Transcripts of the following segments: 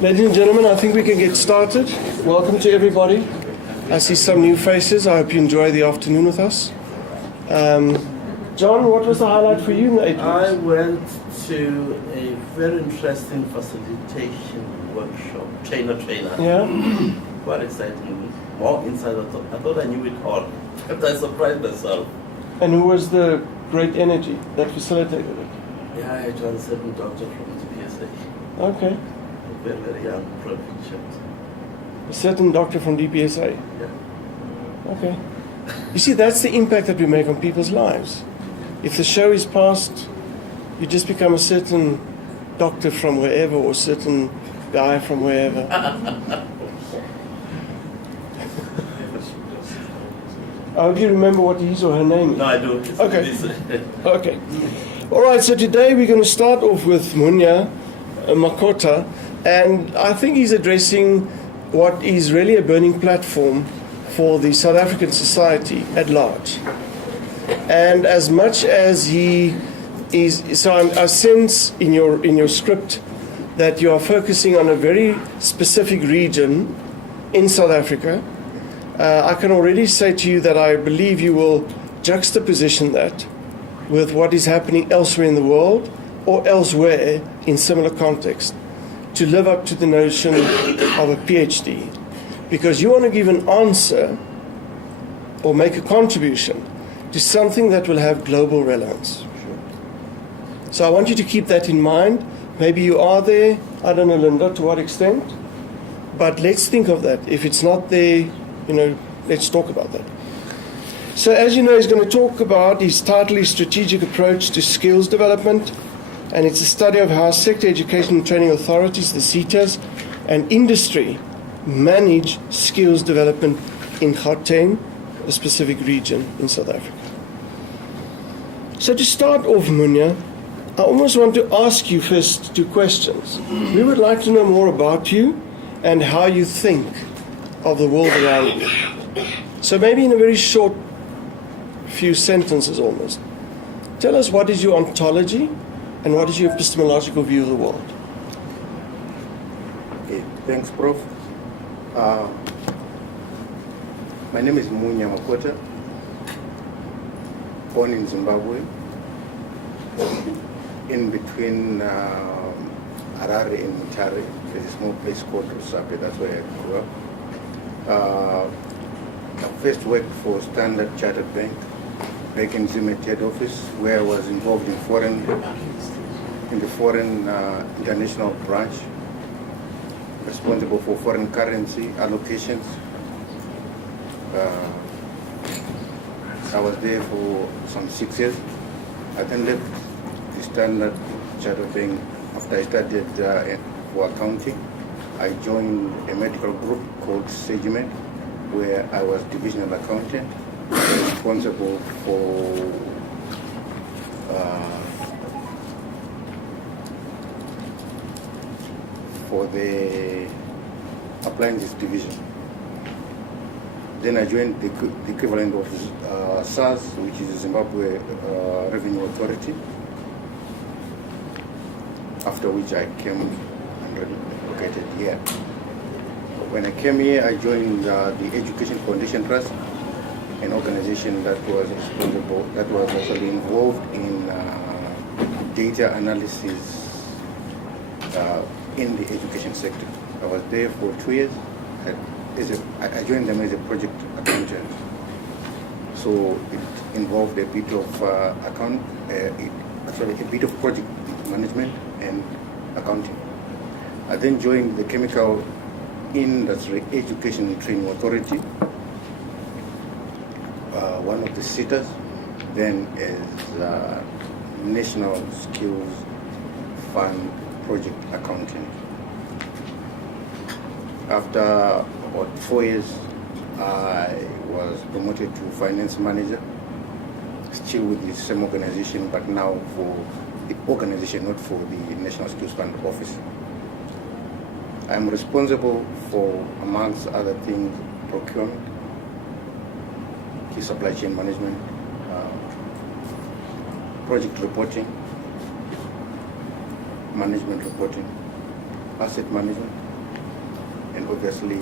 Ladies and gentlemen, I think we can get started. Welcome to everybody. I see some new faces. I hope you enjoy the afternoon with us. John, what was the highlight for you in the 8 weeks? I went to a very interesting facilitation workshop, trainer. Yeah? Quite exciting. More inside. I thought I knew it all, but I surprised myself. And who was the great energy that facilitated it? Yeah, I joined a certain doctor from the PSA. Okay. A very, very young proficient. A certain doctor from DPSA? Yeah. Okay. You see, that's the impact that we make on people's lives. If the show is passed, you just become a certain doctor from wherever or a certain guy from wherever. I hope you remember what his or her name is. No, I do. Okay. Okay. All right, so today we're going to start off with Munya Makota, and I think he's addressing what is really a burning platform for the South African society at large. And as much as he is, so I sense in your script that you are focusing on a very specific region in South Africa. I can already say to you that I believe you will juxtaposition that with what is happening elsewhere in the world or elsewhere in similar context to live up to the notion of a Ph.D. Because you want to give an answer or make a contribution to something that will have global relevance. So I want you to keep that in mind. Maybe you are there, I don't know, Linda, to what extent, but let's think of that. If it's not there, let's talk about that. So as you know, he's going to talk about, his title is Strategic Approach to Skills Development, and it's a study of how sector education and training authorities, the SETAs, and industry manage skills development in Gauteng, a specific region in South Africa. So to start off, Munya, I almost want to ask you first 2 questions. We would like to know more about you and how you think of the world around you. So maybe in a very short few sentences almost, tell us what is your ontology and what is your epistemological view of the world? Okay, thanks, Prof. My name is Munya Makota, born in Zimbabwe, in between Harare and Mutare. There's a small place called Rusape, that's where I grew up. I first worked for Standard Chartered Bank back in Zimbabwe head office, where I was involved in the foreign international branch, responsible for foreign currency allocations. I was there for some 6 years. I then left the Standard Chartered Bank after I studied for accounting. I joined a medical group called Sagemet, where I was divisional accountant, responsible for the appliances division. Then I joined the equivalent of SARS, which is the Zimbabwe Revenue Authority, after which I came and relocated here. When I came here, I joined the Education Foundation Trust, an organization that was responsible, that was actually involved in data analysis in the education sector. I was there for 2 years. I joined them as a project accountant. So it involved a bit of a bit of project management and accounting. I then joined the Chemical Industry Education and Training Authority, one of the SETAs, then as National Skills Fund Project Accountant. After about 4 years, I was promoted to Finance Manager, still with the same organization, but now for the organization, not for the National Skills Fund office. I'm responsible for, amongst other things, procurement, key supply chain management, project reporting, management reporting, asset management, and obviously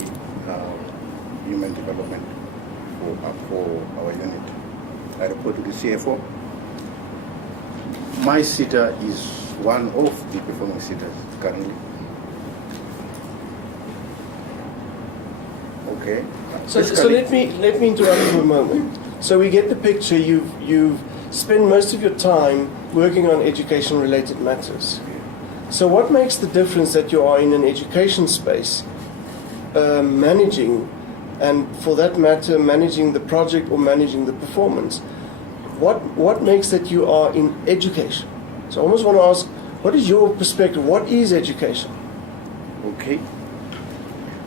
human development for our unit. I report to the CFO. My SETA is one of the performing SETAs currently. Okay. So let me interrupt for a moment. So we get the picture. You've spent most of your time working on education-related matters. So what makes the difference that you are in an education space, managing, and for that matter, managing the project or managing the performance? What makes that you are in education? So I almost want to ask, what is your perspective? What is education? Okay.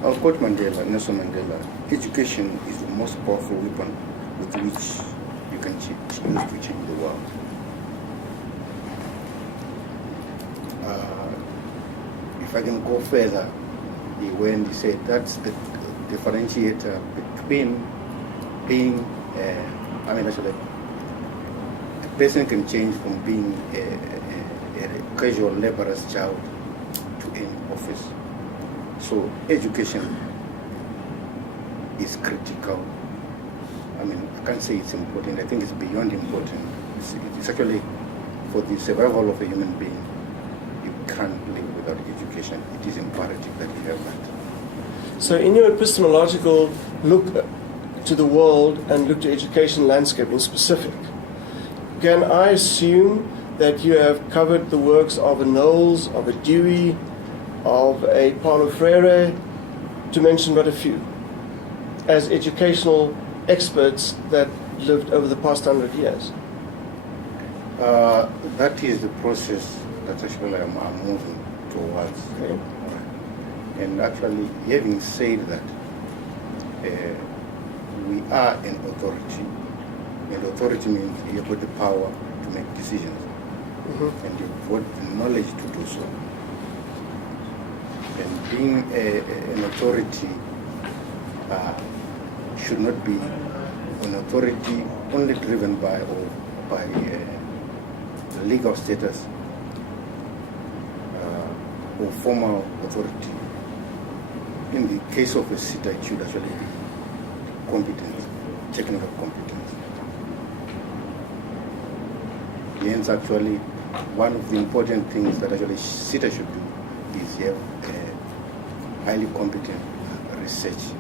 I'll quote Nelson Mandela. Education is the most powerful weapon with which you can use to change the world. If I can go further, when he said that's the differentiator between being, actually, a person can change from being a casual laborer's child to any office. So education is critical. I can't say it's important. I think it's beyond important. It's actually for the survival of a human being. You can't live without education. It is imperative that you have that. So in your epistemological look to the world and look to education landscape in specific, can I assume that you have covered the works of a Knowles, of a Dewey, of a Paulo Freire, to mention but a few, as educational experts that lived over the past 100 years? That is the process that actually I'm moving towards. Okay. And actually, having said that, we are an authority, and authority means you've got the power to make decisions, and you've got the knowledge to do so. And being an authority should not be an authority only driven by legal status or formal authority. In the case of a SETA, it should actually be competence, technical competence. Hence, actually, one of the important things that actually SETA should do is have a highly competent research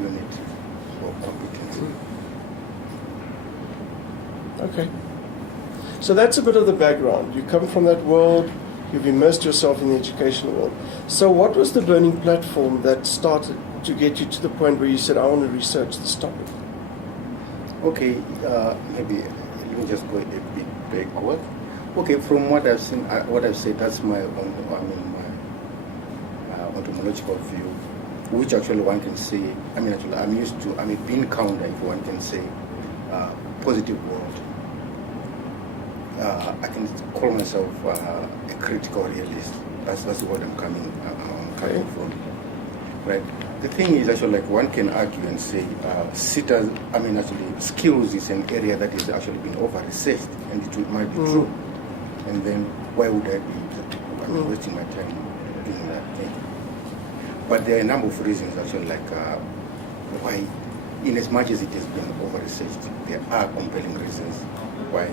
unit or competence. Okay. So that's a bit of the background. You come from that world, you've immersed yourself in the educational world. So what was the burning platform that started to get you to the point where you said, I want to research this topic? Okay, maybe let me just go a bit backward. Okay, from what I've seen, what I've said, that's my ontological view, which actually one can say, I'm used to, I'm a bean counter, if one can say, positive world. I can call myself a critical realist. That's what I'm coming from. Right. The thing is actually, like, one can argue and say SETAs, skills is an area that is actually being over-researched, and it might be true. And then why would I be wasting my time doing that thing? But there are a number of reasons actually, like why, in as much as it has been over-researched, there are compelling reasons why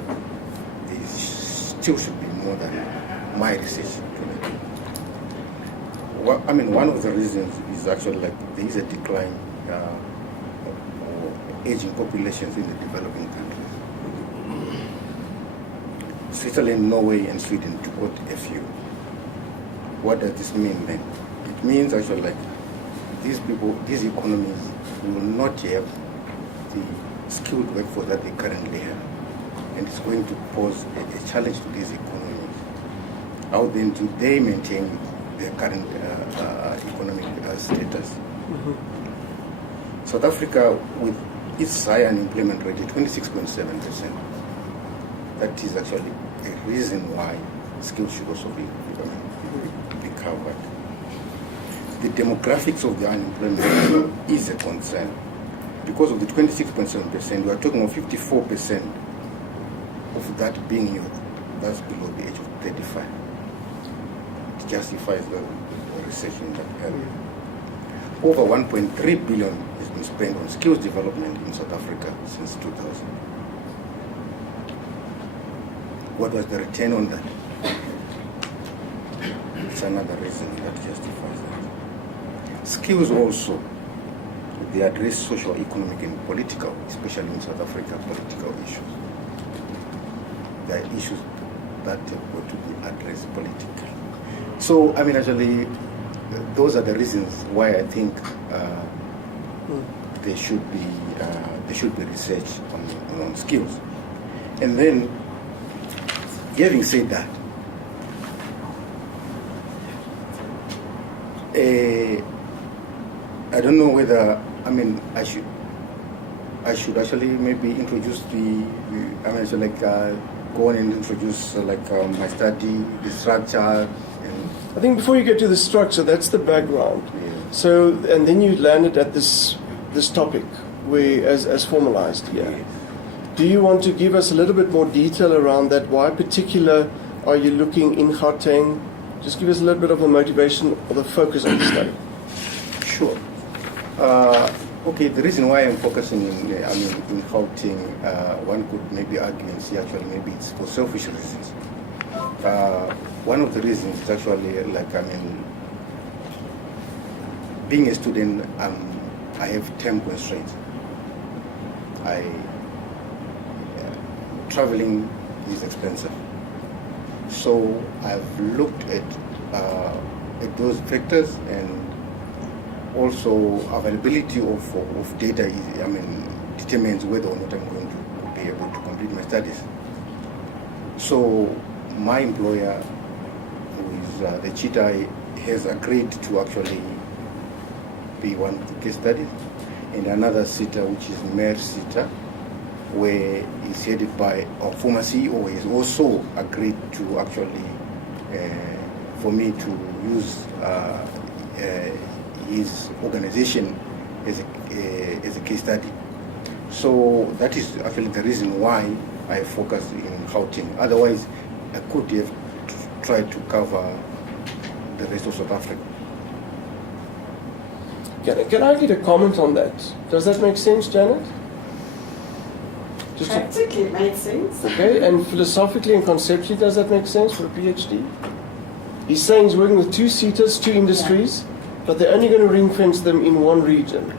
there still should be more than my research. Well, one of the reasons is actually, like, there is a decline of aging populations in the developing countries. Switzerland, Norway, and Sweden, to quote a few. What does this mean then? It means actually, like, these people, these economies will not have the skilled workforce that they currently have. And it's going to pose a challenge to these economies. How then do they maintain their current economic status? South Africa, with its high unemployment rate, 26.7%, that is actually a reason why skills should also be covered. The demographics of the unemployment is a concern. Because of the 26.7%, we are talking of 54% of that being youth, that's below the age of 35. justifies the research in that area. Over 1.3 billion has been spent on skills development in South Africa since 2000. What was the return on that? It's another reason that justifies that. Skills also, they address social, economic, and political, especially in South Africa, political issues. There are issues that have got to be addressed politically. So, I mean, actually, those are the reasons why I think there should be research on skills. And then, having said that, I don't know whether, I mean, I should actually maybe introduce go on and introduce my study, the structure. I think before you get to the structure, that's the background. Yeah. So, and then you landed at this topic where, as formalized here. Yes. Do you want to give us a little bit more detail around that? Why particular are you looking in Gauteng? Just give us a little bit of a motivation or the focus of the study. Sure. Okay, the reason why I'm focusing in Gauteng, one could maybe argue and see actually maybe it's for selfish reasons. One of the reasons is actually being a student, I have time constraints. Traveling is expensive. So I've looked at those factors, and also availability of data determines whether or not I'm going to be able to complete my studies. So my employer, who is the CETA, has agreed to actually be one of the case studies, and another SETA, which is Mayor SETA, where it's headed by our former CEO, has also agreed to actually for me to use his organization as a case study. So that is actually the reason why I focus in Gauteng. Otherwise, I could have tried to cover the rest of South Africa. Can I get a comment on that? Does that make sense, Janet? Practically, it makes sense. Okay, and philosophically and conceptually, does that make sense for a PhD? He's saying he's working with two SETAs, two industries, but they're only going to ring fence them in one region.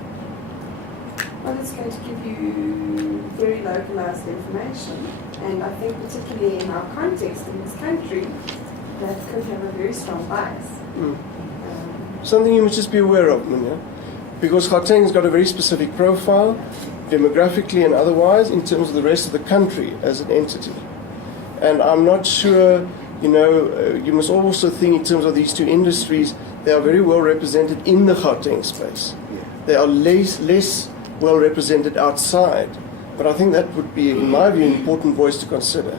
Well, it's going to give you very localized information, and I think particularly in our context in this country, that could have a very strong bias. Something you must just be aware of, Munya, because Gauteng's got a very specific profile, demographically and otherwise, in terms of the rest of the country as an entity. And I'm not sure, you must also think in terms of these two industries, they are very well represented in the Gauteng space. They are less well represented outside. But I think that would be, in my view, an important voice to consider.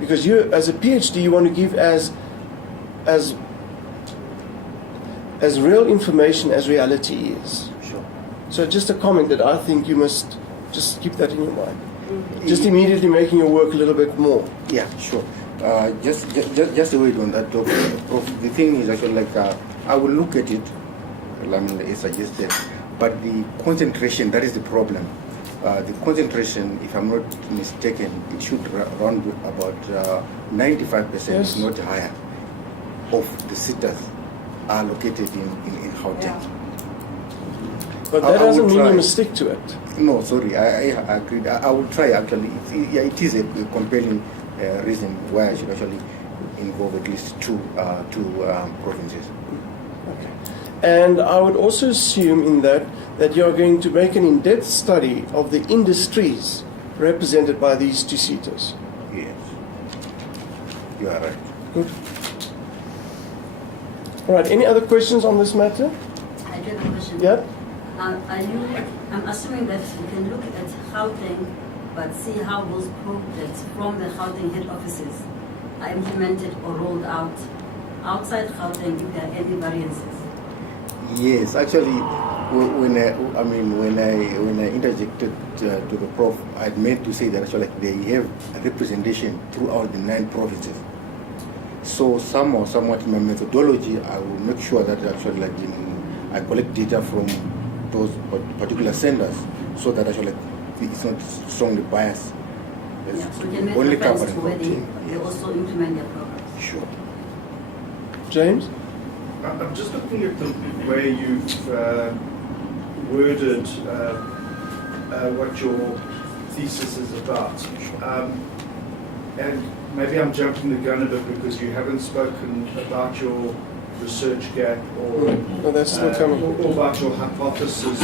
Because you, as a PhD, you want to give as real information as reality is. Sure. So just a comment that I think you must just keep that in your mind. Just immediately making your work a little bit more. Yeah, sure. Just a word on that topic. The thing is actually I will look at it, as suggested, but the concentration, that is the problem. The concentration, if I'm not mistaken, it should run about 95%, Yes. not higher, of the SETAs are located in Gauteng. Yeah. But I that doesn't will mean you try. must stick to it. No, sorry, I agreed. I will try actually. It is a compelling reason why I should actually involve at least two provinces. Okay. And I would also assume in that you're going to make an in-depth study of the industries represented by these two SETAs. Yes, you are right. Good. All right, any other questions on this matter? I do have a question. Yep. I'm assuming that you can look at Gauteng, but see how those projects from the Gauteng head offices are implemented or rolled out outside Gauteng, if there are any variances. Yes, actually, when I interjected to the Prof, I meant to say that actually they have representation throughout the 9 provinces. So somewhat in my methodology, I will make sure that actually I collect data from those particular senders, so that actually it's not strongly biased. Yeah, so you can make Only reference to covering where Gauteng, they yes. also implement their programs. Sure. James? I'm just looking at the way you've worded what your thesis is about. And maybe I'm jumping the gun a bit because you haven't spoken about your research gap or, No, that's still coming. or about your hypothesis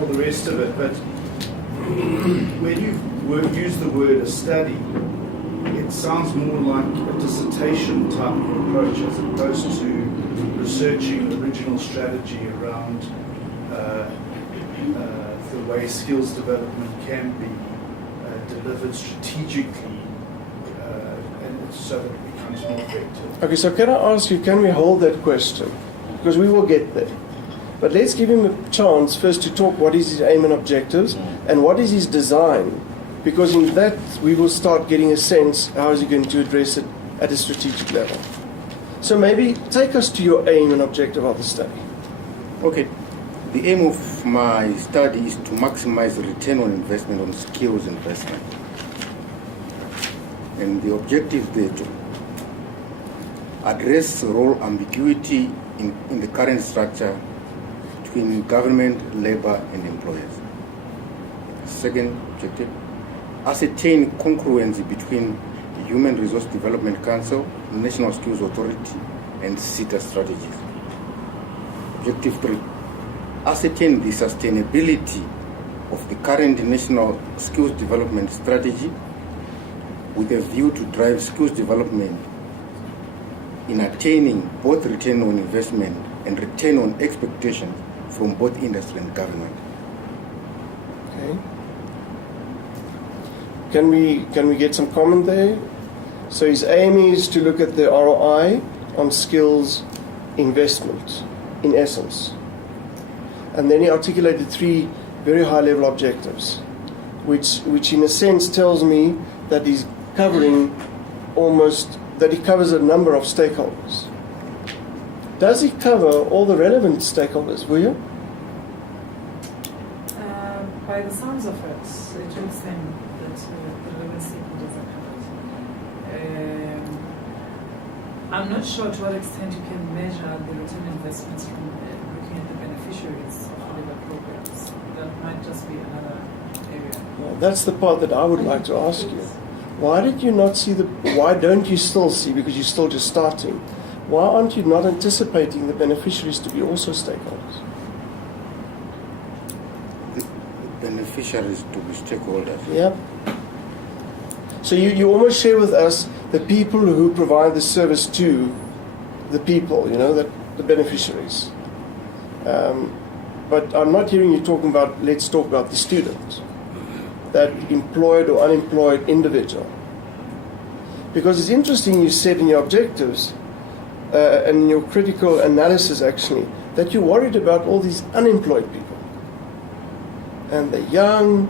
or the rest of it. But when you've used the word a study, it sounds more like a dissertation type of approach as opposed to researching original strategy around the way skills development can be delivered strategically and so that it becomes more effective. Okay, so can I ask you, can we hold that question? Because we will get there. But let's give him a chance first to talk what is his aim and objectives and what is his design. Because in that we will start getting a sense how is he going to address it at a strategic level. So maybe take us to your aim and objective of the study. Okay. The aim of my study is to maximize the return on investment on skills investment. And the objective there to address role ambiguity in the current structure between government, labor, and employers. Second objective, ascertain congruency between the Human Resource Development Council, National Skills Authority, and SETA strategies. Objective 3, ascertain the sustainability of the current National Skills Development Strategy with a view to drive skills development in attaining both return on investment and return on expectations from both industry and government. Okay. Can we get some comment there? So his aim is to look at the ROI on skills investment, in essence. And then he articulated 3 very high-level objectives, which in a sense tells me that he's covering that he covers a number of stakeholders. Does he cover all the relevant stakeholders, will you? By the sounds of it, it would seem that the relevant stakeholders are covered. I'm not sure to what extent you can measure the return on investments from looking at the beneficiaries of labor programs. That might just be another area. Well, that's the part that I would like to ask you. Why did you not see why don't you still see, because you're still just starting, why aren't you not anticipating the beneficiaries to be also stakeholders? The beneficiaries to be stakeholders. Yeah. So you almost share with us the people who provide the service to the people, the beneficiaries. But I'm not hearing you talking about, let's talk about the student, that employed or unemployed individual. Because it's interesting you said in your objectives and in your critical analysis actually, that you're worried about all these unemployed people. And they're young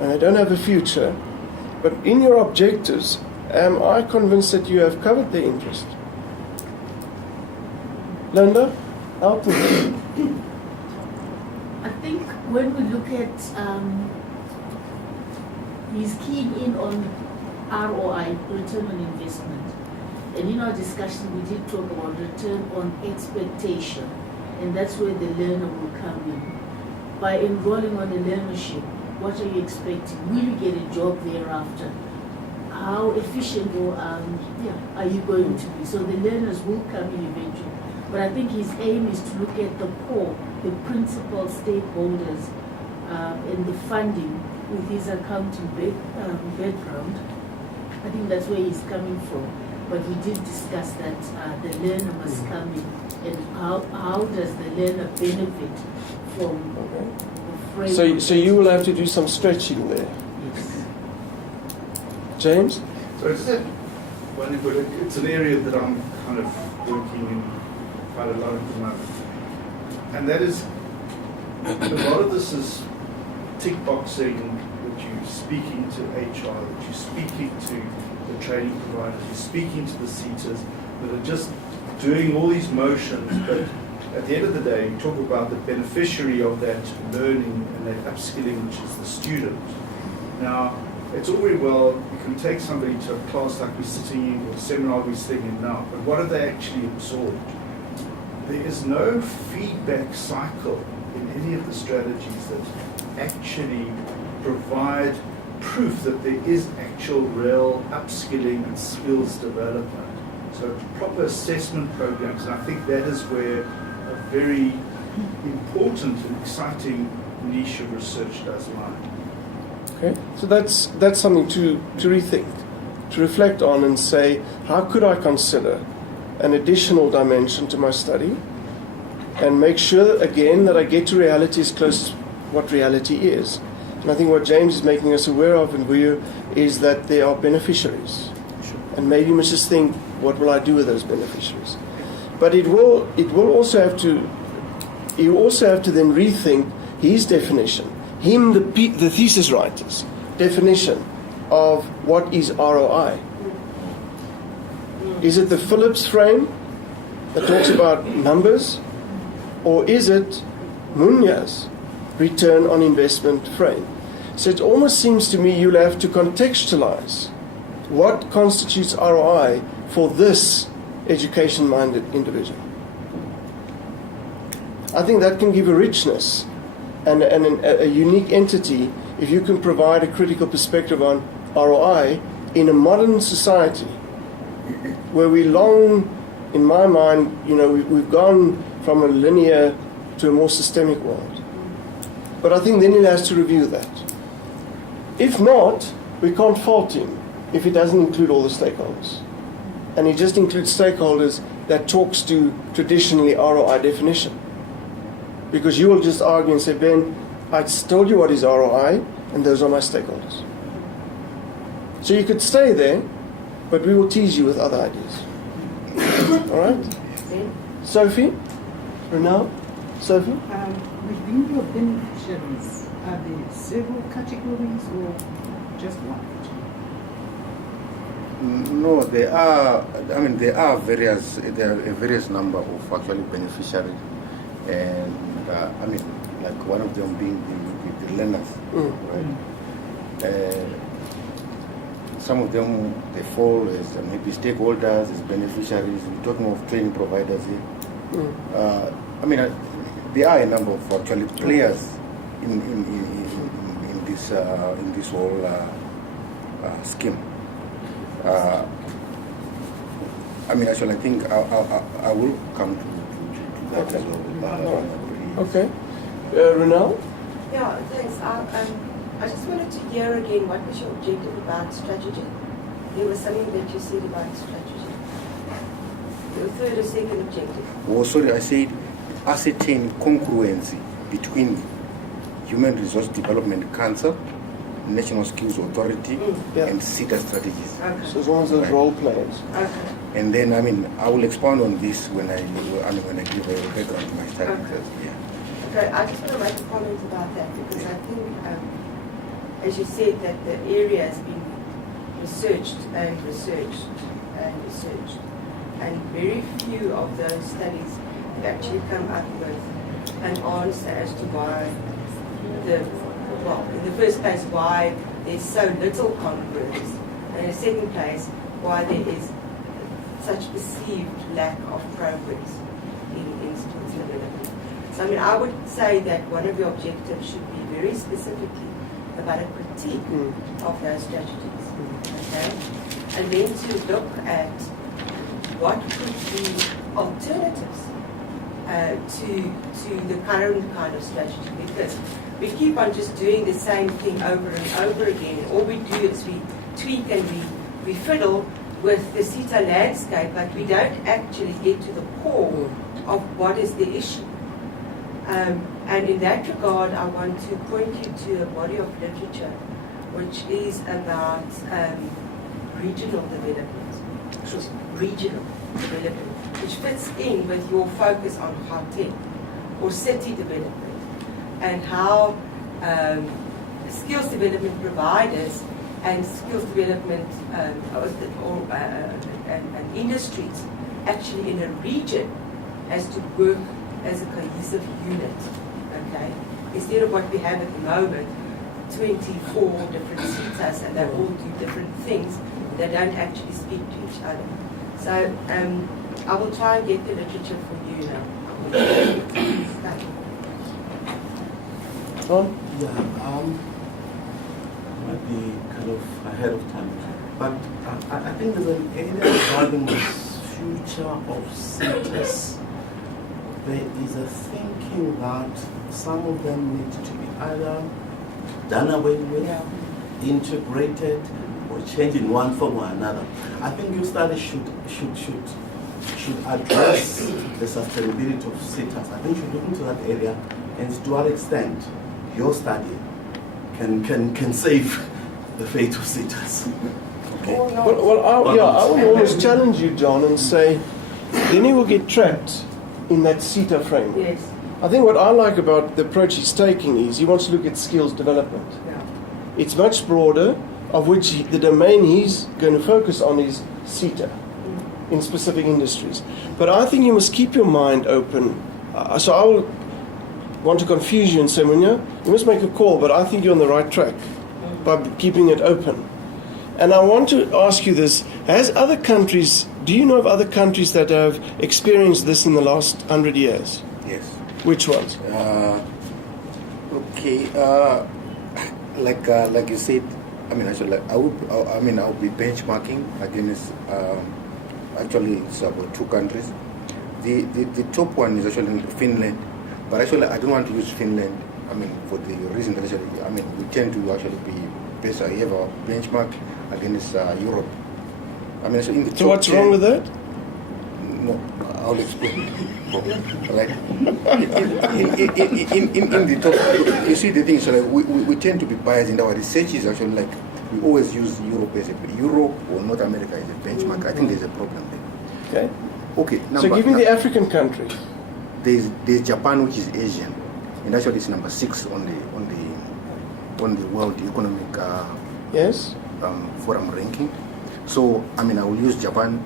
and they don't have a future. But in your objectives, am I convinced that you have covered their interest? Linda, help me. I think when we look at, he's keying in on ROI, return on investment. And in our discussion, we did talk about return on expectation. And that's where the learner will come in. By enrolling on the learnership, what are you expecting? Will you get a job thereafter? How efficient are you going to be? So the learners will come in eventually. But I think his aim is to look at the core, the principal stakeholders, and the funding with his accounting background. I think that's where he's coming from. But we did discuss that the learner must come in, and how does the learner benefit from the framework? So you will have to do some stretching there. Yes. James? So it's an area that I'm kind of working in quite a lot at the moment. And that is, a lot of this is tick boxing, which you're speaking to HR, that you're speaking to the training providers, you're speaking to the SETAs, that are just doing all these motions, but at the end of the day, you talk about the beneficiary of that learning and that upskilling, which is the student. Now, it's all very well, you can take somebody to a class like we're sitting in, or a seminar we're sitting in now, but what have they actually absorbed? There is no feedback cycle in any of the strategies that actually provide proof that there is actual real upskilling and skills development. So proper assessment programs, and I think that is where a very important and exciting niche of research does lie. Okay, so that's something to rethink, to reflect on and say, how could I consider an additional dimension to my study and make sure, again, that I get to reality as close to what reality is. And I think what James is making us aware of in WIU is that there are beneficiaries. And maybe you must just think, what will I do with those beneficiaries? But it will also have to, you also have to then rethink his definition, the thesis writer's definition of what is ROI. Is it the Phillips frame that talks about numbers, or is it Munya's return on investment frame? So it almost seems to me you'll have to contextualize what constitutes ROI for this education-minded individual. I think that can give a richness and a unique entity if you can provide a critical perspective on ROI in a modern society where we long, in my mind, we've gone from a linear to a more systemic world. But I think then he has to review that. If not, we can't fault him if he doesn't include all the stakeholders. And he just includes stakeholders that talks to traditionally ROI definition. Because you will just argue and say, Ben, I told you what is ROI, and those are my stakeholders. So you could stay there, but we will tease you with other ideas. All right? Sophie? Renal? Sophie? Within your beneficiaries, are there several categories or just one? No, there are a various number of actually beneficiaries, and like one of them being the learners, right? Some of them, they fall as maybe stakeholders, as beneficiaries. We're talking of training providers here. There are a number of actually players in this whole scheme. I think I will come to that as well. Okay. Renal? Yeah, thanks. I just wanted to hear again, what was your objective about strategy? There was something that you said about strategy. Your third or second objective? Oh, sorry, I said ascertain congruency between Human Resource Development Council, National Skills Authority, and SETA strategies. Okay. So it's one of those role players. Okay. And then, I will expound on this when I give a background to my study. Okay. Yeah. Okay, I just want to make a comment about that because I think, as you said, that the area has been researched and researched and researched, and very few of those studies have actually come up with an answer as to why in the first place, why there's so little congruence, and in the second place, why there is such perceived lack of progress in skills development. So I would say that one of your objectives should be very specifically about a critique of those strategies, okay? And then to look at what could be alternatives to the current kind of strategy, because we keep on just doing the same thing over and over again. And all we do is we tweak and we fiddle with the SETA landscape, but we don't actually get to the core of what is the issue. And in that regard, I want to point you to a body of literature which is about regional development. Regional development, which fits in with your focus on Gauteng or city development, and how skills development providers and skills development and industries actually in a region has to work as a cohesive unit, okay? Instead of what we have at the moment, 24 different SETAs, and they all do different things. They don't actually speak to each other. So I will try and get the literature for you now. Tom? Yeah, might be kind of ahead of time, but I think there's an area regarding this future of SETAs. There is a thinking that some of them need to be either done away with, integrated, or changed in one form or another. I think your study should address the sustainability of SETAs. I think you should look into that area, and to what extent your study can save the fate of SETAs. Okay. Well, I would almost challenge you, John, and say, then he will get trapped in that SETA framework. Yes. I think what I like about the approach he's taking is he wants to look at skills development. Yeah. It's much broader, of which the domain he's going to focus on is SETA in specific industries. But I think you must keep your mind open. So I will want to confuse you and say, Munya, you must make a call, but I think you're on the right track by keeping it open. And I want to ask you this, do you know of other countries that have experienced this in the last 100 years? Yes. Which ones? Okay. Like you said, I mean, actually, I would be benchmarking against. Actually, it's about 2 countries. The top one is actually Finland, but actually, I don't want to use Finland. I mean, for the reason that actually, I mean, we tend to actually be better. We have a benchmark against Europe. I mean, so in the So what's wrong with that? No, I'll explain. Right. In the top, you see, the thing is like we tend to be biased in our research. Is actually like we always use Europe as Europe or North America as a benchmark. I think there's a problem there. Okay. Okay. So give me the African country. There's Japan, which is Asian, and actually it's number 6 on the World Economic Yes. Forum ranking. So I mean, I will use Japan,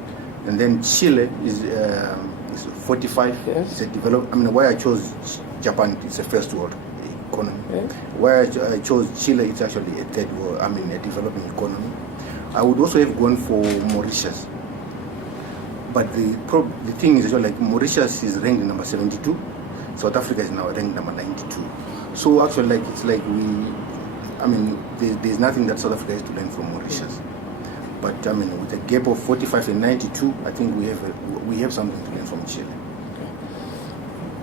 and then Chile is 45. Yes. It's a developed. I mean, why I chose Japan? It's a first world economy. Yes. Why I chose Chile? It's actually a third world. I mean, a developing economy. I would also have gone for Mauritius, but the thing is actually like Mauritius is ranked number 72. South Africa is now ranked number 92. So actually, like it's like there's nothing that South Africa has to learn from Mauritius. But I mean, with a gap of 45 and 92, I think we have something to learn from Chile.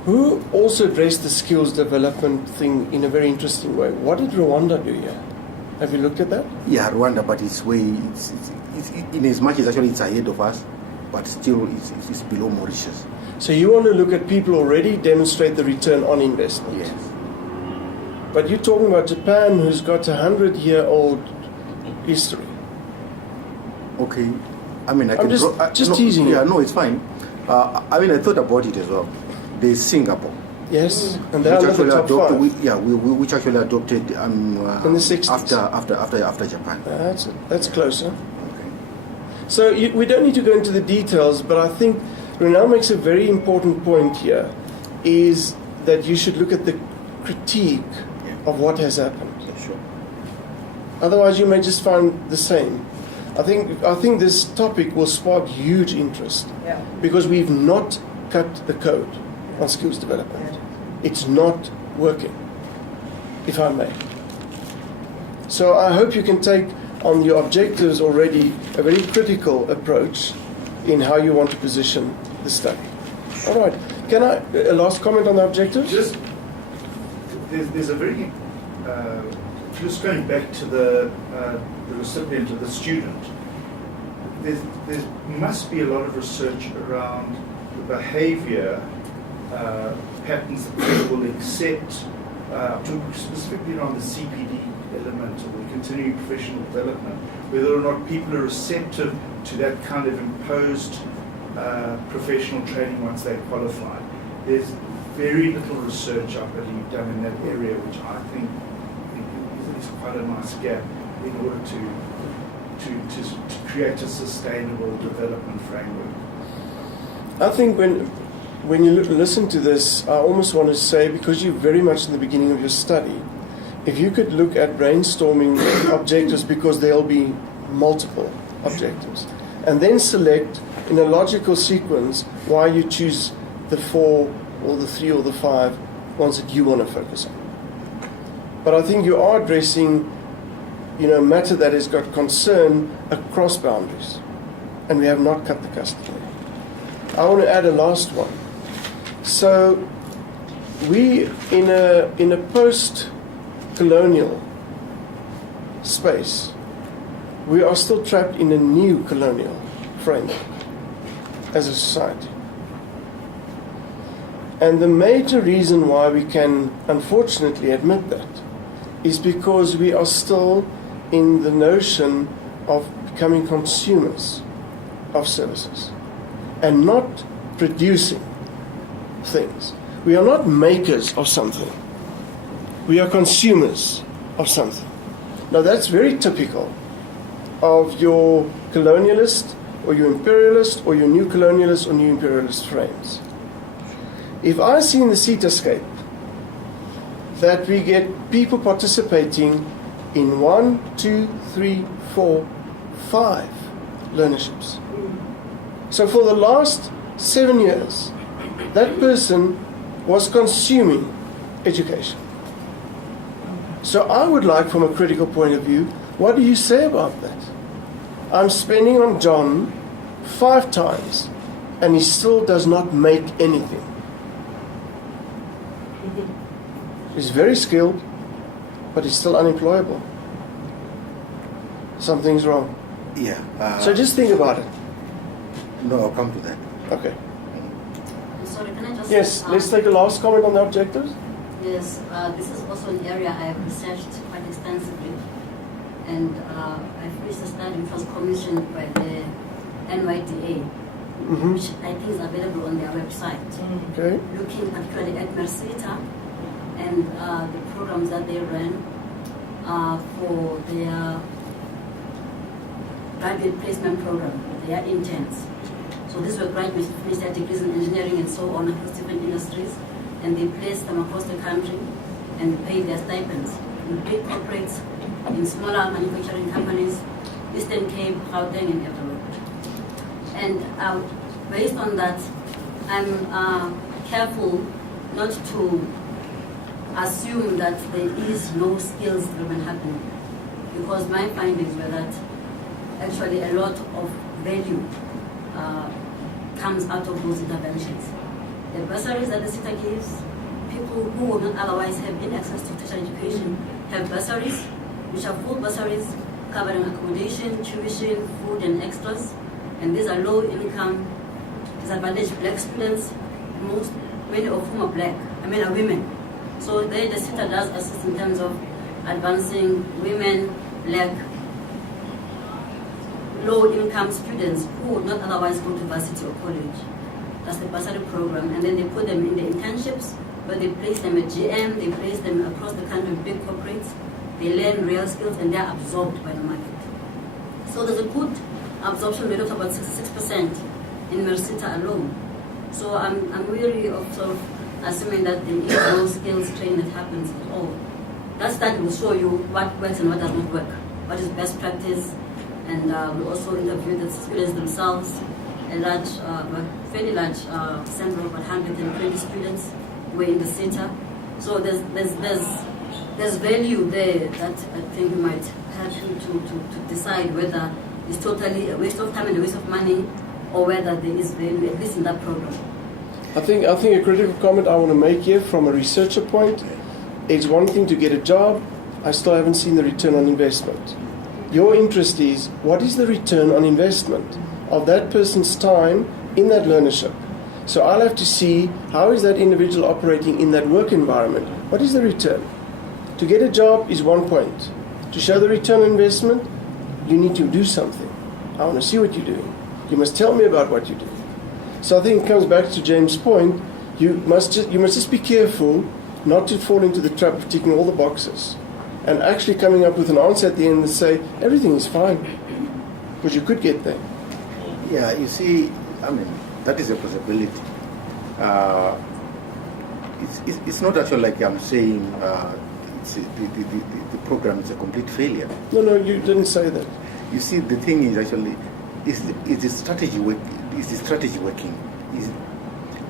Who also addressed the skills development thing in a very interesting way? What did Rwanda do here? Have you looked at that? Yeah, Rwanda, but it's in as much as actually it's ahead of us, but still it's below Mauritius. So you want to look at people already demonstrate the return on investment? Yes. But you're talking about Japan, who's got 100-year-old history. Okay. I mean, I'm just teasing you. Yeah, no, it's fine. I mean, I thought about it as well. There's Singapore. Yes, and they're the top 5. Which actually adopted in the 60s. After Japan. That's closer. Okay. So we don't need to go into the details, but I think Renal makes a very important point here, is that you should look at the critique of what has happened. Yeah, sure. Otherwise, you may just find the same. I think this topic will spark huge interest because we've not cut the code on skills development. It's not working, if I may. So I hope you can take on your objectives already a very critical approach in how you want to position the study. All right. Can I a last comment on the objectives? Just there's a very just going back to the recipient or the student. There must be a lot of research around the behaviour patterns that people will accept. Specifically around the CPD element or the continuing professional development, whether or not people are receptive to that kind of imposed professional training once they qualify. There's very little research, I believe, done in that area, which I think is creates quite a nice gap in order to create a sustainable development framework. I think when you listen to this, I almost want to say, because you're very much in the beginning of your study, if you could look at brainstorming objectives, because there'll be multiple objectives, and then select in a logical sequence why you choose the 4 or the 3 or the 5 ones that you want to focus on. But I think you are addressing, matter that has got concern across boundaries, and we have not cut the custard. I want to add a last one. So we, in a post-colonial space, we are still trapped in a new colonial framework as a society. And the major reason why we can unfortunately admit that is because we are still in the notion of becoming consumers of services and not producing things. We are not makers of something. We are consumers of something. Now that's very typical of your colonialist or your imperialist or your new colonialist or new imperialist frames. If I see in the SETAscape that we get people participating in 1, 2, 3, 4, 5 learnerships. So for the last 7 years, that person was consuming education. So I would like, from a critical point of view, what do you say about that? I'm spending on John 5 times, and he still does not make anything. He's very skilled, but he's still unemployable. Something's wrong. Yeah. So just think about it. No, I'll come to that. Okay. Sorry, can I just... Yes, let's take a last comment on the objectives. Yes, this is also an area I have researched quite extensively. And I've finished a study which was commissioned by the NYDA, which I think is available on their website. Okay. Looking particularly at MERSETA and the programs that they ran for their graduate placement program, their interns. So these were graduates who finished their degrees in engineering and so on across different industries, and they placed them across the country and paid their stipends in big corporates, in smaller manufacturing companies, Eastern Cape, Gauteng, and everywhere. And based on that, I'm careful not to assume that there is no skills development happening, because my findings were that actually a lot of value comes out of those interventions. The bursaries that the SETA gives, people who would not otherwise have been access to teacher education have bursaries, which are full bursaries covering accommodation, tuition, food, and extras. And these are low-income, disadvantaged black students, many of whom are are women. So the SETA does assist in terms of advancing women, black, low-income students who would not otherwise go to varsity or college. That's the bursary program. And then they put them in the internships, where they place them at GM, they place them across the country with big corporates. They learn real skills and they're absorbed by the market. So there's a good absorption rate of about 66% in MERSETA alone. So I'm weary of sort of assuming that there is no skills training that happens at all. That study will show you what works and what does not work, what is best practice. And we also interviewed the students themselves, fairly large sample of 120 students were in the SETA. So there's value there that I think we might help you to decide whether it's totally a waste of time and a waste of money, or whether there is value, at least in that program. I think a critical comment I want to make here from a researcher point, it's one thing to get a job. I still haven't seen the return on investment. Your interest is, what is the return on investment of that person's time in that learnership? So I'll have to see, how is that individual operating in that work environment? What is the return? To get a job is one point. To show the return on investment, you need to do something. I want to see what you're doing. You must tell me about what you're doing. So I think it comes back to James' point. You must just be careful not to fall into the trap of ticking all the boxes. and actually coming up with an answer at the end and say everything is fine, because you could get there. Yeah, you see, I mean, that is a possibility. It's not actually like I'm saying the program is a complete failure. No, you didn't say that. You see, the thing is actually, is the strategy working? Is the strategy working?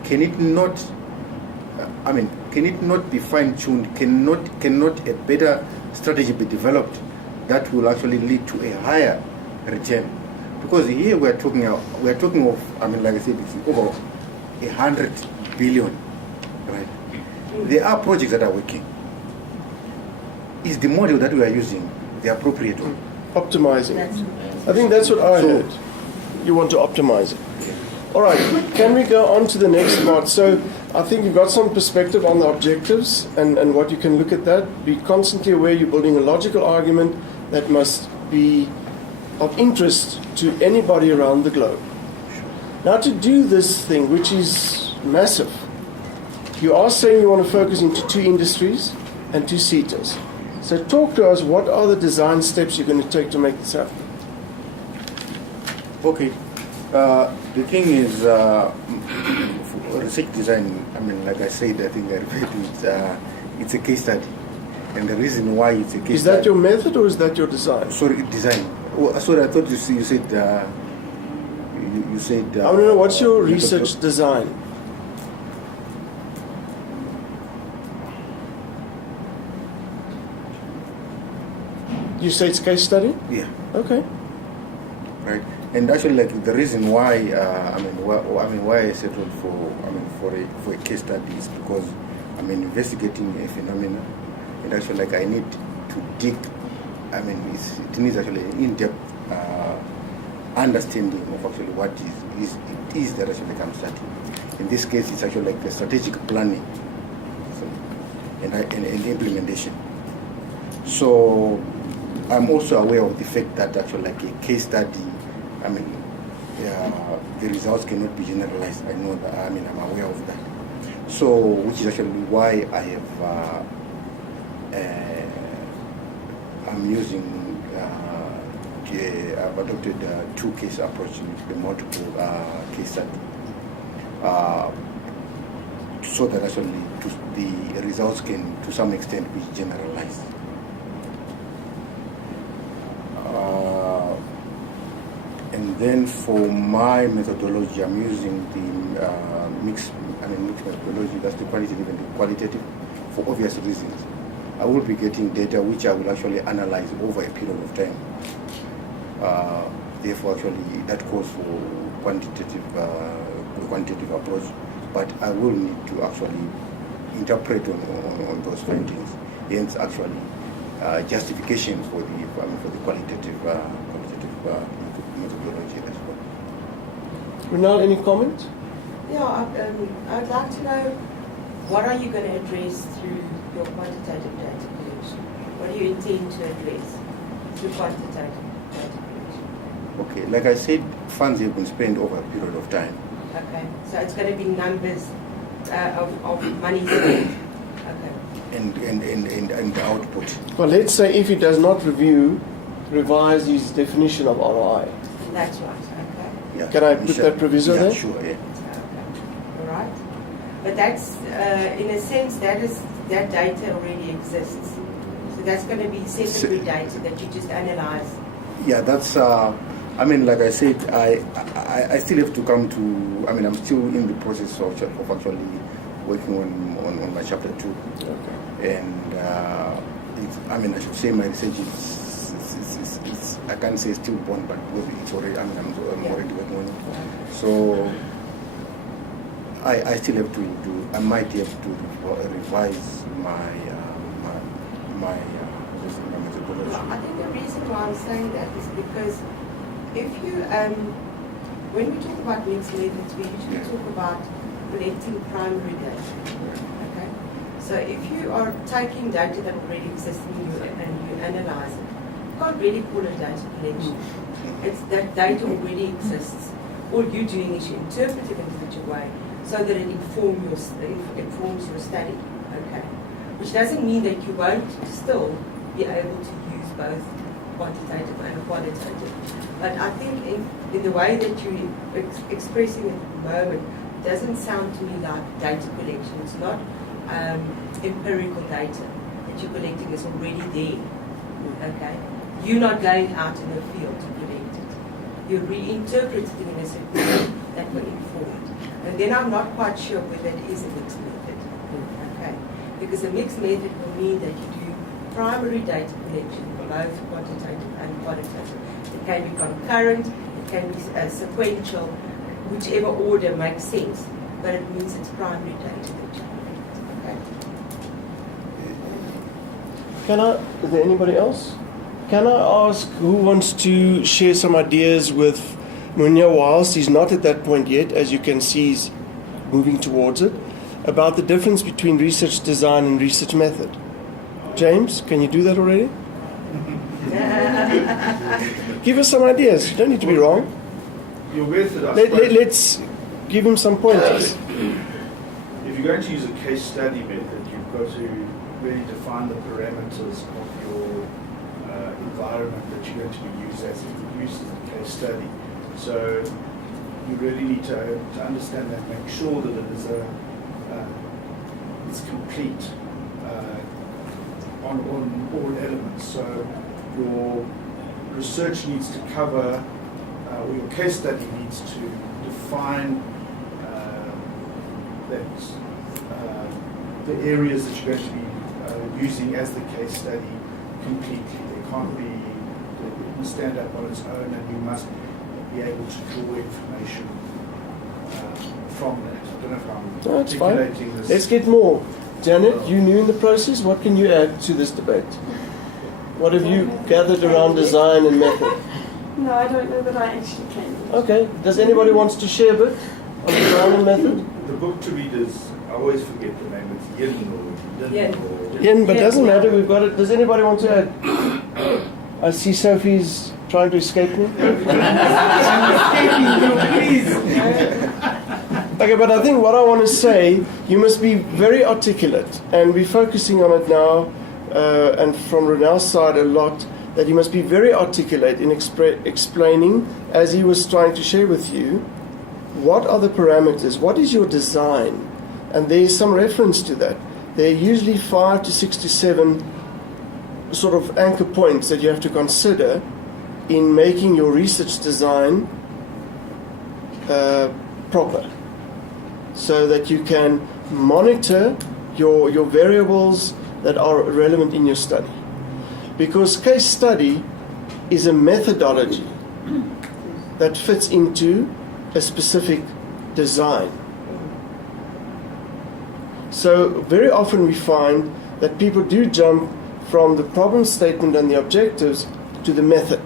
Can it not? Can it not be fine-tuned? Cannot a better strategy be developed that will actually lead to a higher return? Because here we are talking of, like I said, it's over 100 billion, right? There are projects that are working. Is the model that we are using the appropriate one? Optimizing. I think that's what I heard. You want to optimize it. All right, can we go on to the next part? So I think you've got some perspective on the objectives and what you can look at that. Be constantly aware you're building a logical argument that must be of interest to anybody around the globe. Now, to do this thing, which is massive, you are saying you want to focus into 2 industries and 2 SETAs. So talk to us, what are the design steps you're going to take to make this happen? Okay. The thing is, for research design, like I said, I think I referred to it, it's a case study. And the reason why it's a case study... Is that your method or is that your design? Sorry, design. Oh, sorry, I thought you said... you said... I want to know, what's your research design? You say it's case study? Yeah. Okay. Right. And actually, like the reason why why I settled for a case study is because I'm investigating a phenomenon, and actually like I need to dig. It needs actually an in-depth understanding of actually what it is that actually I'm studying. In this case, it's actually like the strategic planning and implementation. So I'm also aware of the fact that actually like a case study, the results cannot be generalized. I know that, I'm aware of that. So, which is actually why I have, I'm using, I've adopted a 2-case approach, the multiple case study, so that actually the results can, to some extent, be generalized. And then for my methodology, I'm using the mixed methodology, that's the qualitative and the qualitative, for obvious reasons. I will be getting data which I will actually analyze over a period of time. Therefore, actually, that calls for quantitative approach, but I will need to actually interpret on those findings. Hence, actually, justification for the qualitative methodology as well. Renal, any comment? Yeah, I'd like to know, what are you going to address through your quantitative data collection? What do you intend to address through quantitative data collection? Okay, like I said, funds have been spent over a period of time. Okay, so it's going to be numbers of money spent. Okay. And the output. Well, let's say if he does not revise his definition of ROI. That's right, okay. Yeah. Can I put that proviso there? Sure, yeah. Okay, all right. But that's, in a sense, that data already exists. So that's going to be secondary data that you just analyze. Yeah, that's, like I said, I still have to come to, I'm still in the process of actually working on my chapter 2. Okay. And, I should say my research is, I can't say stillborn, but it's already, I'm already working on it. So I still have to do, I might have to revise my methodology. I think the reason why I'm saying that is because if you, when we talk about mixed methods, we usually talk about collecting primary data. Okay? So if you are taking data that already exists and you analyze it, you can't really call it data collection. It's that data already exists. All you're doing is you interpret it in such a way so that it informs your study. Okay? Which doesn't mean that you won't still be able to use both quantitative and qualitative. But I think in the way that you're expressing it at the moment, it doesn't sound to me like data collection. It's not empirical data that you're collecting is already there. Okay? You're not going out in the field to collect it. You're reinterpreting it in a certain way that will inform it. And then I'm not quite sure whether it is a mixed method. Okay? Because a mixed method will mean that you do primary data collection, both quantitative and qualitative. It can be concurrent, it can be sequential, whichever order makes sense, but it means it's primary data that you collect. Okay? Is there anybody else? Can I ask who wants to share some ideas with Munya whilst he's not at that point yet, as you can see he's moving towards it, about the difference between research design and research method? James, can you do that already? Give us some ideas. You don't need to be wrong. Your method, I suppose, Let's give him some pointers. if you're going to use a case study method, you've got to really define the parameters of your environment that you're going to be used as a case study. So you really need to understand that, make sure that it is it's complete on all elements. So your research needs to cover, or your case study needs to define the areas that you're going to be using as the case study completely. There can't be, it must stand up on its own, and you must be able to draw information from that. I don't know if I'm No, it's fine. articulating this. Let's get more. Janet, you new in the process. What can you add to this debate? What have you gathered around design and method? No, I don't know that I actually can. Okay. Does anybody wants to share a bit on design and method? The book to read is, I always forget the name, it's Yin or Yin. Yin. Or But doesn't matter. We've got it. Does anybody want to add? I see Sophie's trying to escape me. Okay, but I think what I want to say, you must be very articulate, and we're focusing on it now, and from Ronald's side a lot, that you must be very articulate in explaining, as he was trying to share with you, what are the parameters, what is your design, and there's some reference to that. There are usually 5 to 6 to 7 sort of anchor points that you have to consider in making your research design proper, so that you can monitor your variables that are relevant in your study. Because case study is a methodology that fits into a specific design. So very often we find that people do jump from the problem statement and the objectives to the method.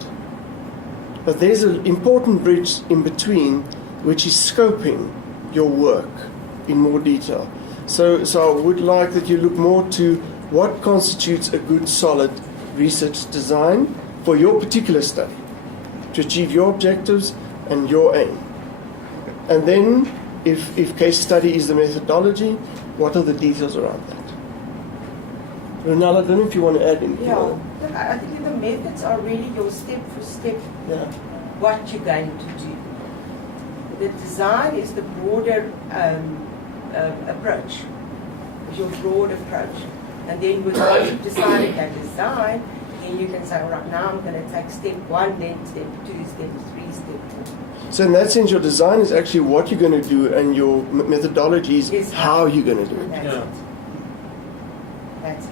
But there's an important bridge in between, which is scoping your work in more detail. So I would like that you look more to what constitutes a good, solid research design for your particular study to achieve your objectives and your aim. And then, if case study is the methodology, what are the details around that? Ronald, I don't know if you want to add anything. Yeah, look, I think the methods are really your step-for-step what you're going to do. The design is the broader approach, your broad approach. And then once you've decided that design, then you can say, all right, now I'm going to take step 1, then step 2, step 3, step 4. So in that sense, your design is actually what you're going to do, and your methodology is how you're going to do it. That's it. That's it.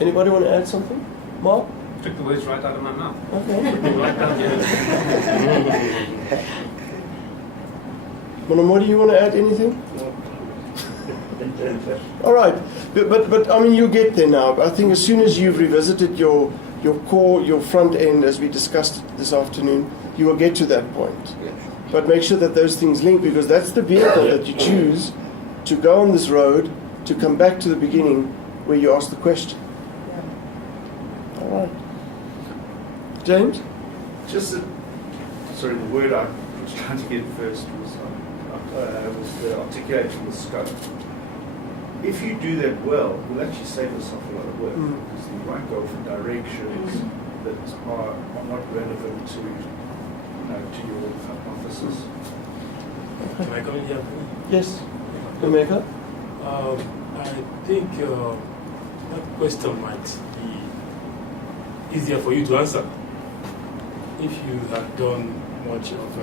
Anybody want to add something? Mark? Took the words right out of my mouth. Okay. Right down here. Monomori, you want to add anything? All right, but I mean, you get there now. I think as soon as you've revisited your core, your front end, as we discussed this afternoon, you will get to that point. But make sure that those things link, because that's the vehicle that you choose to go on this road, to come back to the beginning where you ask the question. All right. James? Sorry, the word I was trying to get first was the articulation of the scope. if you do that well, you'll actually save yourself a lot of work. Mm. Because you might go for directions that are not relevant to, to your offices. Can I come in here? Yes, Emeka? I think that question might be easier for you to answer if you had done much of.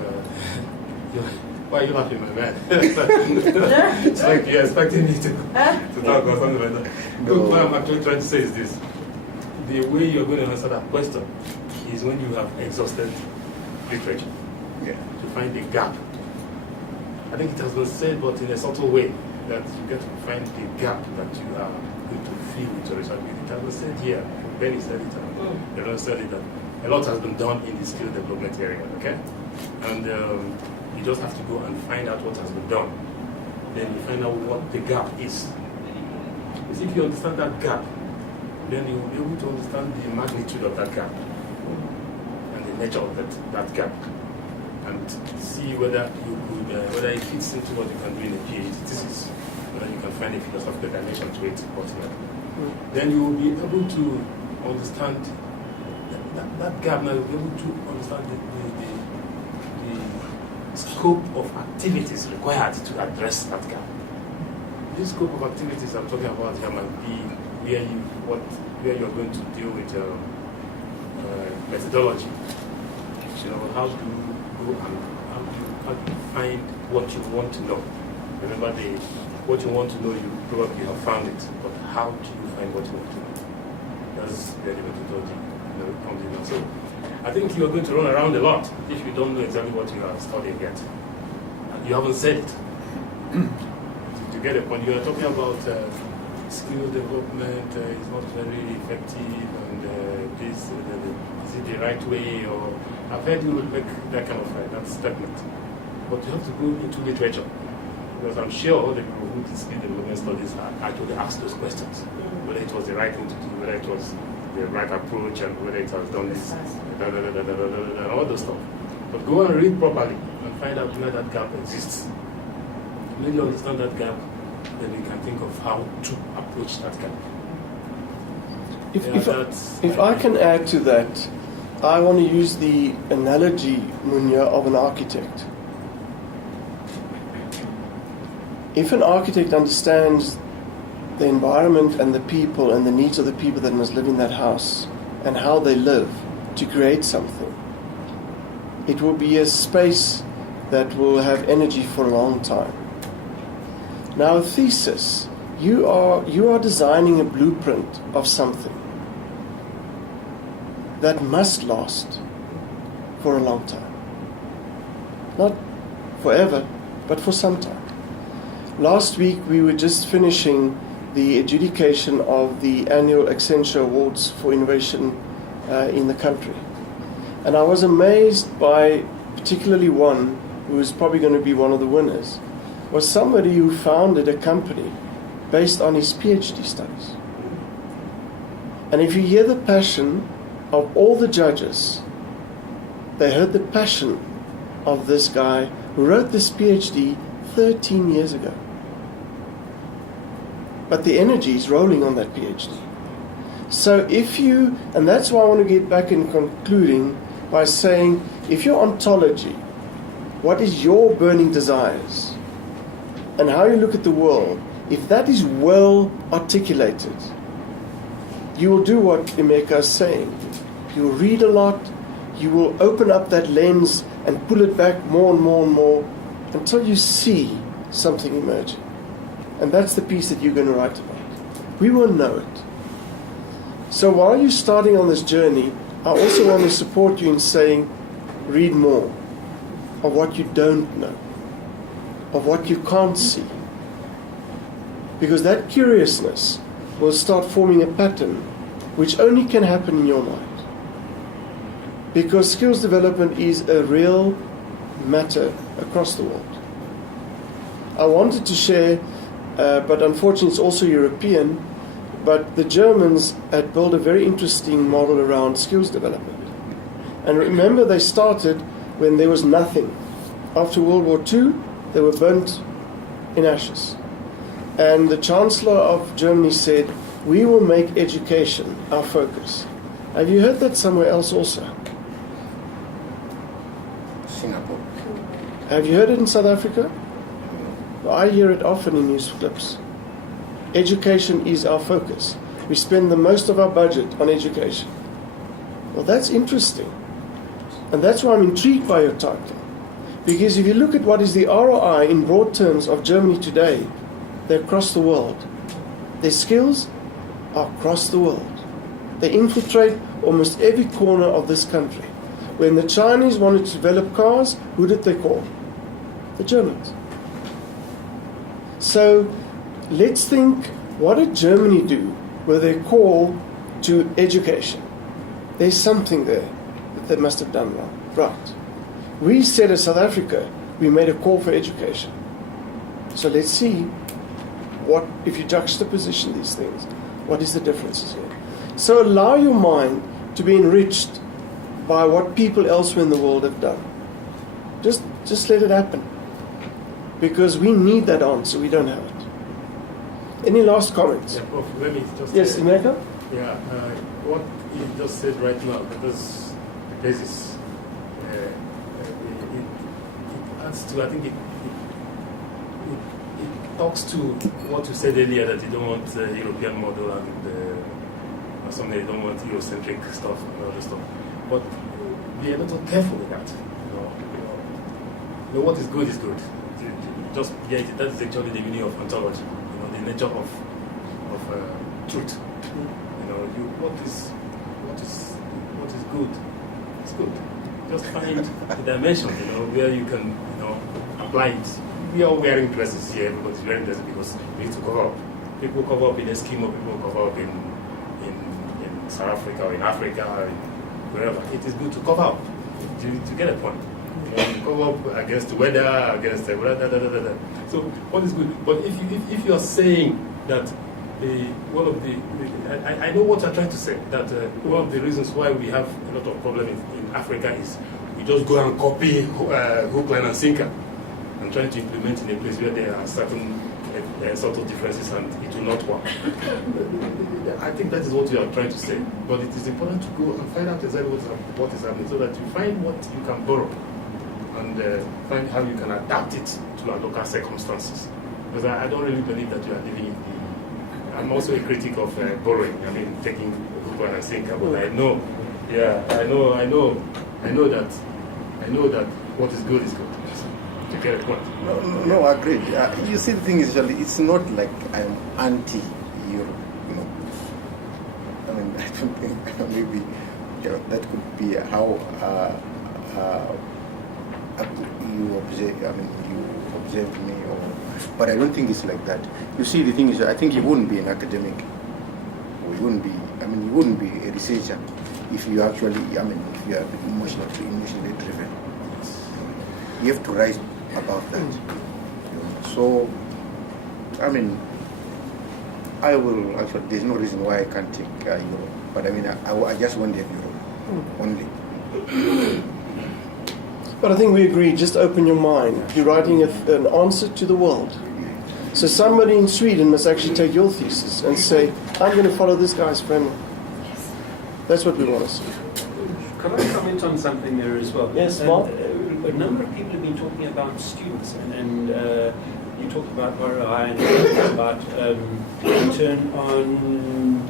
Why are you laughing, my man? It's like you're expecting me to talk or something like that. Look, what I'm actually trying to say is this: the way you're going to answer that question is when you have exhausted literature to find the gap. I think it has been said, but in a subtle way, that you get to find the gap that you are going to fill with your research. It has been said here, Benny said it, and Aaron said it, that a lot has been done in the skill development area, okay? And you just have to go and find out what has been done. Then you find out what the gap is. Because if you understand that gap, then you will be able to understand the magnitude of that gap and the nature of that gap. And see whether you could, whether it fits into what you can do in a PhD thesis, whether you can find a philosophical dimension to it, ultimately. Then you will be able to understand that gap. Now you'll be able to understand the scope of activities required to address that gap. This scope of activities I'm talking about here might be where you're going to deal with methodology. You know, how to go and how to find what you want to know. Remember, what you want to know, you probably have found it, but how do you find what you want to know? That's where the methodology comes in. So I think you're going to run around a lot if you don't know exactly what you are studying yet. You haven't said it. To get a point, you are talking about skill development is not very effective, and is it the right way? Or I've heard you will make that kind of that statement, but you have to go into literature, because I'm sure all the people who did skill development studies are actually asked those questions, whether it was the right thing to do, whether it was the right approach, and whether it has done this, and all those stuff. But go and read properly and find out where that gap exists. When you understand that gap, then you can think of how to approach that gap. If I can add to that, I want to use the analogy, Munya, of an architect. If an architect understands the environment and the people and the needs of the people that must live in that house and how they live to create something, it will be a space that will have energy for a long time. Now, a thesis, you are designing a blueprint of something that must last for a long time. Not forever, but for some time. Last week we were just finishing the adjudication of the annual Accenture Awards for innovation in the country. And I was amazed by particularly one who is probably going to be one of the winners, was somebody who founded a company based on his Ph.D. studies. And if you hear the passion of all the judges, they heard the passion of this guy who wrote this PhD 13 years ago. But the energy is rolling on that PhD. So and that's why I want to get back in concluding by saying, if your ontology, what is your burning desires, and how you look at the world, if that is well articulated, you will do what Emeka is saying. You will read a lot, you will open up that lens and pull it back more and more and more until you see something emerging. And that's the piece that you're going to write about. We won't know it. So while you're starting on this journey, I also want to support you in saying, read more of what you don't know, of what you can't see. Because that curiousness will start forming a pattern which only can happen in your mind. Because skills development is a real matter across the world. I wanted to share, but unfortunately it's also European, but the Germans had built a very interesting model around skills development. And remember, they started when there was nothing. After World War II, they were burnt in ashes. And the Chancellor of Germany said, we will make education our focus. Have you heard that somewhere else also? Singapore. Have you heard it in South Africa? I hear it often in news clips. Education is our focus. We spend the most of our budget on education. Well, that's interesting. And that's why I'm intrigued by your title. Because if you look at what is the ROI in broad terms of Germany today, they're across the world. Their skills are across the world. They infiltrate almost every corner of this country. When the Chinese wanted to develop cars, who did they call? The Germans. So let's think, what did Germany do with their call to education? There's something there that they must have done wrong. Right. We said as South Africa, we made a call for education. So let's see what, if you juxtaposition these things, what is the differences here? So allow your mind to be enriched by what people elsewhere in the world have done. Just let it happen. Because we need that answer, we don't have it. Any last comments? Yeah, Prof, let me just Yes, Emeka? Yeah, what you just said right now, because the basis, it adds to, I think it talks to what you said earlier, that you don't want the European model and or something, you don't want Eurocentric stuff and all this stuff. But be a little careful with that. You know, what is good is good. Just that is actually the meaning of ontology. You know, the nature of truth. You know, what is good? It's good. Just find the dimension. You know, where you can apply it. We are wearing dresses here. Everybody's wearing dresses because we need to cover up. People cover up in Eskimo. People cover up in South Africa or in Africa or wherever. It is good to cover up to get a point. You cover up against the weather, against the So what is good? But if you are saying that I know what you're trying to say, that one of the reasons why we have a lot of problem in Africa is we just go and copy hook, line, and sinker and trying to implement in a place where there are certain sort of differences and it will not work. I think that is what you are trying to say. But it is important to go and find out exactly what is happening so that you find what you can borrow and find how you can adapt it to our local circumstances. Because I don't really believe that you are living in the... I'm also a critic of borrowing. I mean, taking hook, line, and sinker. But I know that what is good is good. To get a point. No, agreed. You see, the thing is, it's not like I'm anti-Europe. You know, I mean, I don't think maybe that could be how you observe. I mean, you observe me, but I don't think it's like that. You see, the thing is, I think you wouldn't be an academic, or you wouldn't be. I mean, you wouldn't be a researcher if you actually. I mean, if you are emotionally driven. You have to write about that. So, I mean, I will actually, there's no reason why I can't take Europe. But I mean, I just want to have Europe only. But I think we agree, just open your mind. You're writing an answer to the world. So somebody in Sweden must actually take your thesis and say, I'm going to follow this guy's framework. That's what we want to see. Can I comment on something there as well? Yes, Mark? A number of people have been talking about students, and you talked about ROI and you talked about return on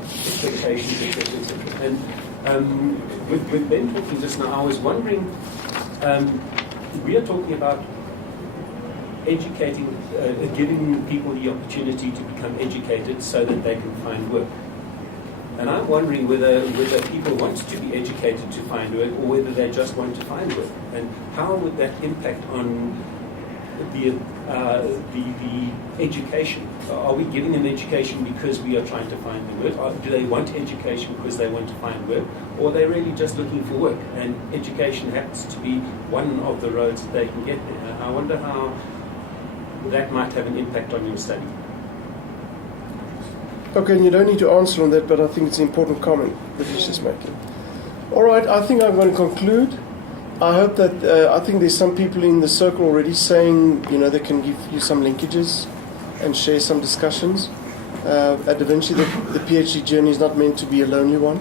expectations, etc., etc. And with Ben talking just now, I was wondering, we are talking about educating, giving people the opportunity to become educated so that they can find work. And I'm wondering whether people want to be educated to find work or whether they just want to find work. And how would that impact on the education? Are we giving them education because we are trying to find the work? Or do they want education because they want to find work? Or are they really just looking for work? And education happens to be one of the roads that they can get there. I wonder how that might have an impact on your study. Okay, and you don't need to answer on that, but I think it's an important comment that he's just making. All right, I think I'm going to conclude. I hope that, I think there's some people in the circle already saying, they can give you some linkages and share some discussions. At Da Vinci, the PhD journey is not meant to be a lonely one.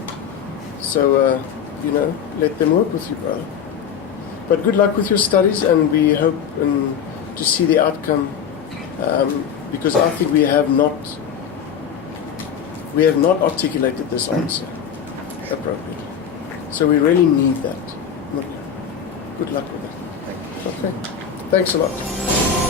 So, let them work with you, brother. But good luck with your studies, and we hope to see the outcome, because I think we have not articulated this answer appropriately. So we really need that. Good luck with that. Okay. Thanks a lot.